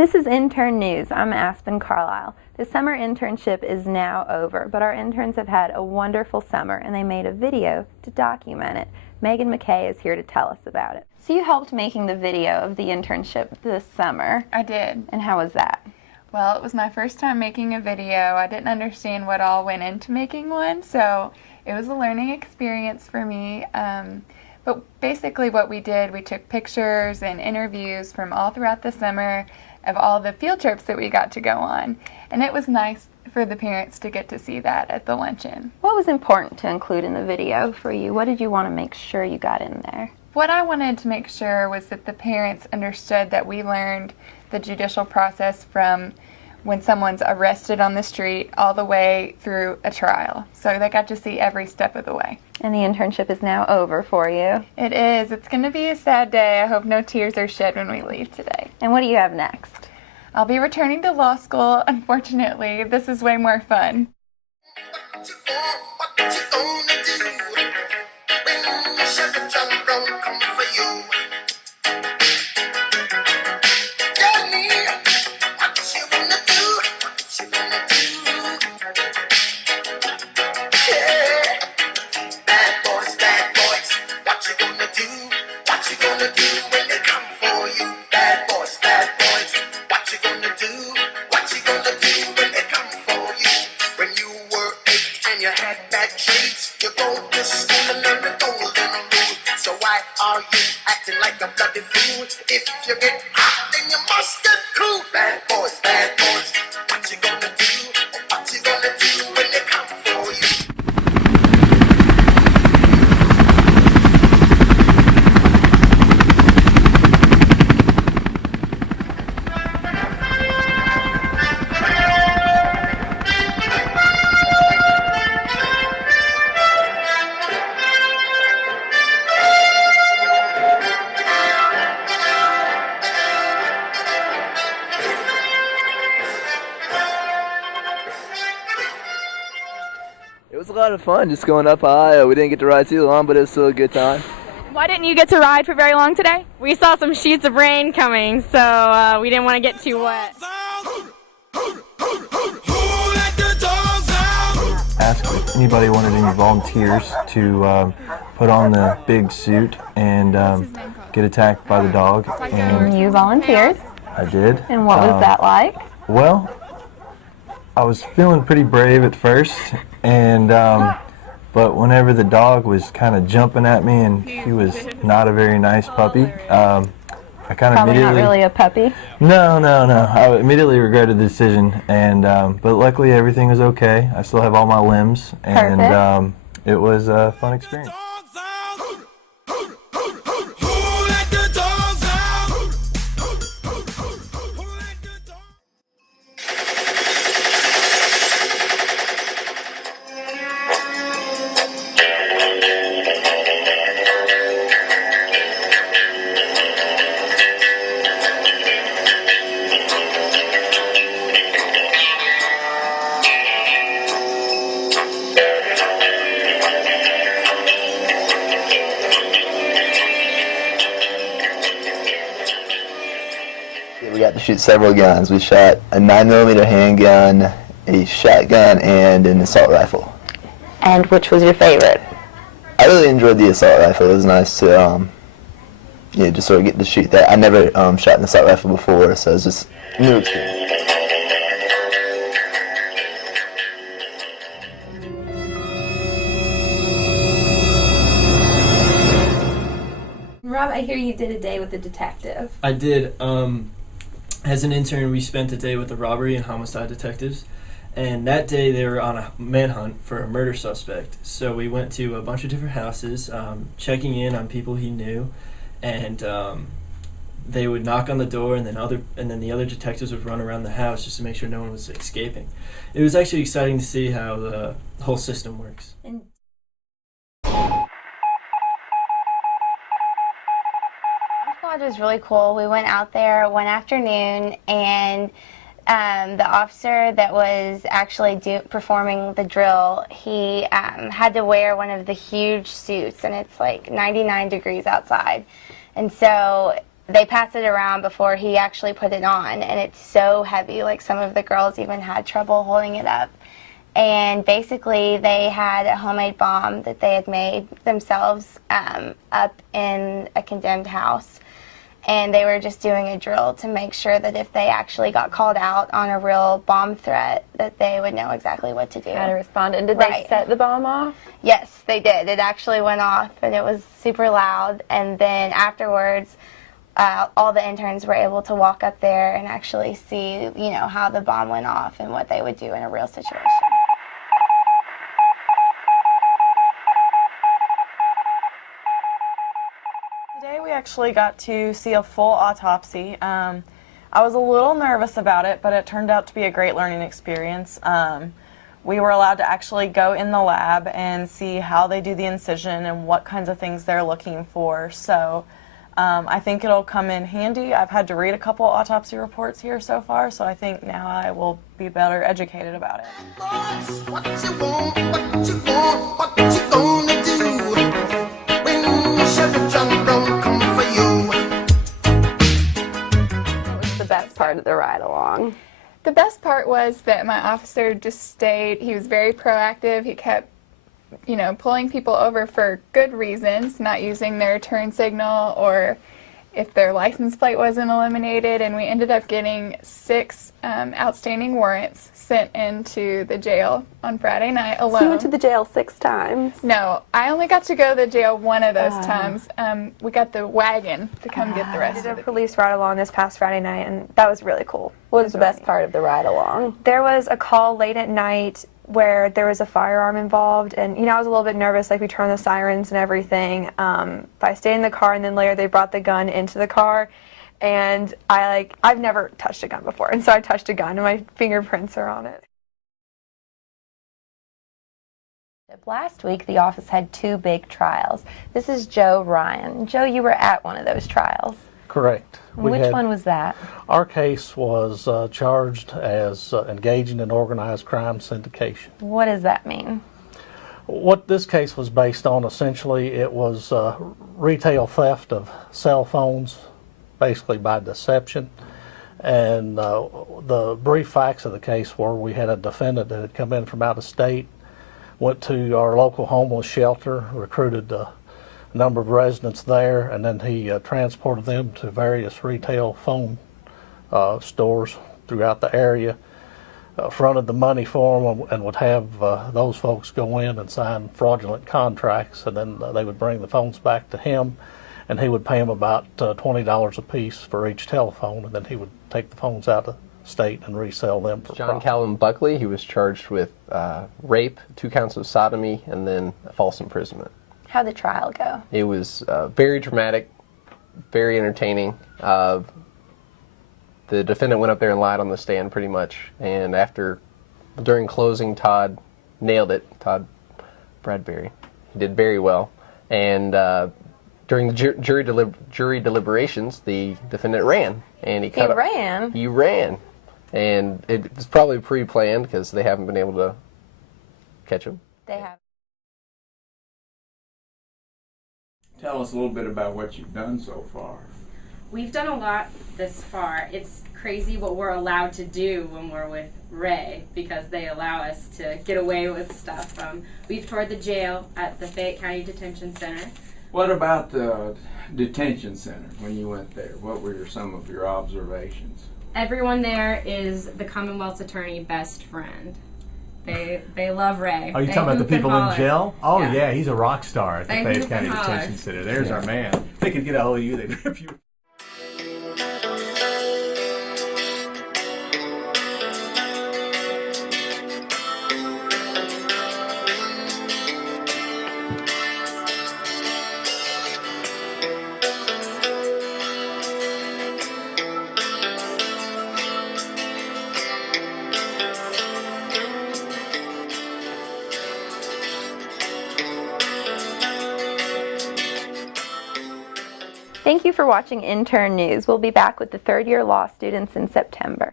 This is Intern News. I'm Aspen Carlisle. The summer internship is now over, but our interns have had a wonderful summer and they made a video to document it. Megan McKay is here to tell us about it. So you helped making the video of the internship this summer. I did. And how was that? Well, it was my first time making a video. I didn't understand what all went into making one, so it was a learning experience for me. But basically what we did, we took pictures and interviews from all throughout the summer of all the field trips that we got to go on. And it was nice for the parents to get to see that at the luncheon. What was important to include in the video for you? What did you want to make sure you got in there? What I wanted to make sure was that the parents understood that we learned the judicial process from when someone's arrested on the street all the way through a trial. So they got to see every step of the way. And the internship is now over for you. It is. It's going to be a sad day. I hope no tears are shed when we leave today. And what do you have next? I'll be returning to law school, unfortunately. This is way more fun. You had bad traits, you go to school and learn the golden rule. So why are you acting like a bloody fool? If you get hot, then you must get cool. Bad boys, what you gonna do? What you gonna do when they come for you? It was a lot of fun just going up high. We didn't get to ride too long, but it was still a good time. Why didn't you get to ride for very long today? We saw some sheets of rain coming, so we didn't want to get too wet. Asked if anybody wanted any volunteers to put on the big suit and get attacked by the dog. And you volunteered. I did. And what was that like? Well, I was feeling pretty brave at first, and but whenever the dog was kind of jumping at me, and he was not a very nice puppy, I kind of Probably immediately... not really a puppy. No. I immediately regretted the decision, and but luckily everything was okay. I still have all my limbs, and it was a fun experience. We got to shoot several guns. We shot a 9mm handgun, a shotgun, and an assault rifle. And which was your favorite? I really enjoyed the assault rifle. It was nice to, just sort of get to shoot that. I never shot an assault rifle before, so it was just a new experience. Rob, I hear you did a day with a detective. I did. As an intern, we spent a day with the robbery and homicide detectives, and that day they were on a manhunt for a murder suspect. So we went to a bunch of different houses, checking in on people he knew, and they would knock on the door, and then the other detectives would run around the house just to make sure no one was escaping. It was actually exciting to see how the whole system works. It was really cool. We went out there one afternoon, and the officer that was actually performing the drill, he had to wear one of the huge suits, and it's like 99 degrees outside. And so they pass it around before he actually put it on, and it's so heavy, like some of the girls even had trouble holding it up. And basically they had a homemade bomb that they had made themselves up in a condemned house, and they were just doing a drill to make sure that if they actually got called out on a real bomb threat, that they would know exactly what to do. How to respond. And did they set the bomb off? Yes, they did. It actually went off, and it was super loud, and then afterwards all the interns were able to walk up there and actually see, you know, how the bomb went off and what they would do in a real situation. Today we actually got to see a full autopsy. I was a little nervous about it, but it turned out to be a great learning experience. We were allowed to actually go in the lab and see how they do the incision and what kinds of things they're looking for. So I think it'll come in handy. I've had to read a couple autopsy reports here so far, so I think now I will be better educated about it. What you want, what you want, what you gonna do when Chevy John don't come for you? What was the best part of the ride along? The best part was that my officer just stayed, he was very proactive, he kept, you know, pulling people over for good reasons, not using their turn signal or if their license plate wasn't eliminated, and we ended up getting 6 outstanding warrants sent into the jail on Friday night alone. So you went to the jail 6 times? No, I only got to go to the jail one of those times. We got the wagon to come get the rest of We did it. a police ride along this past Friday night, and that was really cool. What was the best part of the ride along? There was a call late at night where there was a firearm involved, and you know, I was a little bit nervous, like we turned the sirens and everything. But I stayed in the car, and then later they brought the gun into the car, and I've never touched a gun before, and so I touched a gun and my fingerprints are on it. Last week, the office had 2 big trials. This is Joe Ryan. Joe, you were at one of those trials. Correct. Which one was that? Our case was charged as engaging in organized crime syndication. What does that mean? What this case was based on, essentially, it was retail theft of cell phones, basically by deception. And the brief facts of the case were we had a defendant that had come in from out of state, went to our local homeless shelter, recruited a number of residents there, and then he transported them to various retail phone stores throughout the area, fronted the money for them, and would have those folks go in and sign fraudulent contracts, and then they would bring the phones back to him, and he would pay them about $20 a piece for each telephone, and then he would take the phones out of state and resell them for John profit. Calvin Buckley, he was charged with rape, 2 counts of sodomy, and then false imprisonment. How'd the trial go? It was very dramatic, very entertaining. The defendant went up there and lied on the stand pretty much, and during closing, Todd nailed it. Todd Bradbury, he did very well. And during the jury deliberations, the defendant ran, and he ran. He ran, and it was probably pre-planned because they haven't been able to catch him. They have. Tell us a little bit about what you've done so far. We've done a lot this far. It's crazy what we're allowed to do when we're with Ray because they allow us to get away with stuff. We've toured the jail at the Fayette County Detention Center. What about the detention center when you went there? What were some of your observations? Everyone there is the Commonwealth's attorney best friend. They love Ray. Are you talking about the people in jail? Oh yeah. Yeah, he's a rock star at the They Fayette hoop County and holler. Detention Center. There's our man. If they could get a hold of you, they'd rip you. Thank you for watching Intern News. We'll be back with the 3rd-year law students in September.